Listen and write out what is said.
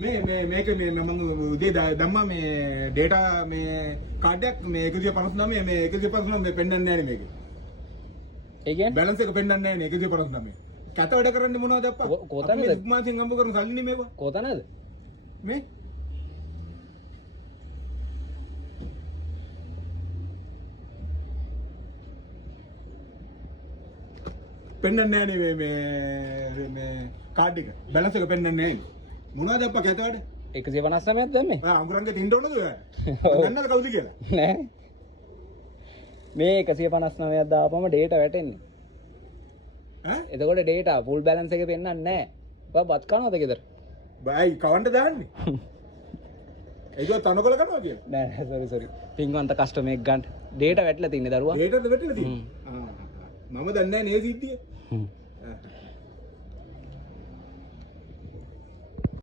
මේක මේ මම උදේ දැම්මා මේ ඩේටා මේ කාඩ් එකක් මේ 159 මේ 159 මේ පෙන්නන්නේ නැහැ මේක. ඒ කියන්නේ බැලන්ස් එක පෙන්නන්නේ නැහැ නේ 159. කැත වැඩ කරන්නේ මොනවද අප්පා? කොතනද? අපි මාසින් හම්බ කරන සල්ලි නේ මේවා. කොතනද? මේ පෙන්නන්නේ නැහැ නේ මේ කාඩ් එක. බැලන්ස් එක පෙන්නන්නේ නැහැ. මොනවද අප්පා කැත වැඩ? 159ක් දැම්මේ? අඟුරංගේ තින්න ඕනද ඔය? දන්නවද කවුද කියලා? නෑ. මේ 159ක් දාපම ඩේටා වැටෙන්නේ. ඈ? එතකොට ඩේටා ෆුල් බැලන්ස් එක පෙන්නන්නේ නැහැ. ඔයා බත් කනවද ගෙදර? බයි කවන්න දාන්නේ. ඒක තනකොළ කරනවා කියලා. නෑ සෝරි. පින්වන්ත කස්ටමර් එක ගන්න. ඩේටා වැටලා තින්නේ දරුවා. ඒකද වැටෙලා තියෙන්නේ. මම දන්නේ නැහැ නේ සිද්ධිය.